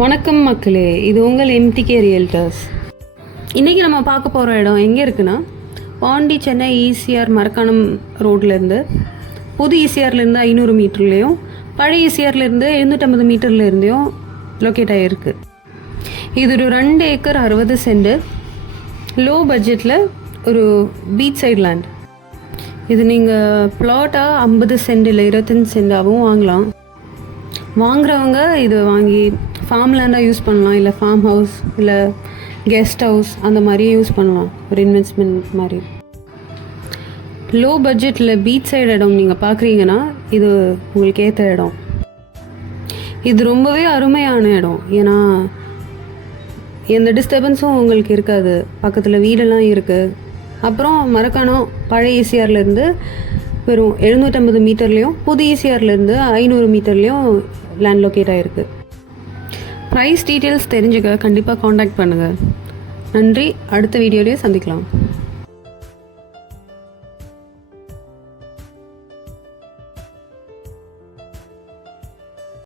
வணக்கம் மக்களே, இது உங்கள் எம்டிகே ரியல்டர்ஸ். இன்றைக்கி நம்ம பார்க்க போகிற இடம் எங்கே இருக்குன்னா, பாண்டி சென்னை ஈசிஆர் மரக்காணம் ரோட்லேருந்து புது ஈசிஆர்லேருந்து 500 மீட்டர்லேயும் பழைய ஈசிஆர்லேருந்து 750 மீட்டர்லேருந்தையும் லொக்கேட் ஆகிருக்கு. இது ஒரு 2 ஏக்கர் 60 சென்ட் லோ பட்ஜெட்டில் ஒரு பீச் சைட் லேண்ட். இது நீங்கள் ப்ளாட்டாக 50 சென்ட் இல்லை 25 சென்டாகவும் வாங்கலாம். வாங்குறவங்க இது வாங்கி ஃபார்ம் லேண்டாக யூஸ் பண்ணலாம், இல்லை ஃபார்ம் ஹவுஸ் இல்லை கெஸ்ட் ஹவுஸ் அந்த மாதிரியே யூஸ் பண்ணலாம், ஒரு இன்வெஸ்ட்மெண்ட் மாதிரி. லோ பட்ஜெட்டில் பீச் சைடு இடம் நீங்கள் பார்க்குறீங்கன்னா இது உங்களுக்கு ஏற்ற இடம். இது ரொம்பவே அருமையான இடம். ஏன்னா எந்த டிஸ்டர்பன்ஸும் உங்களுக்கு இருக்காது, பக்கத்தில் வீடெல்லாம் இருக்குது. அப்புறம் மரக்காணம் பழைய ஈசிஆர்லேருந்து வெறும் 750 மீட்டர்லேயும் புது ஈசிஆர்லேருந்து 500 மீட்டர்லேயும் லேண்ட் லொக்கேட் ஆகிருக்கு. ப்ரைஸ் டீட்டெயில்ஸ் தெரிஞ்சுக்க கண்டிப்பாக காண்டாக்ட் பண்ணுங்கள். நன்றி. அடுத்த வீடியோலேயே சந்திக்கலாம்.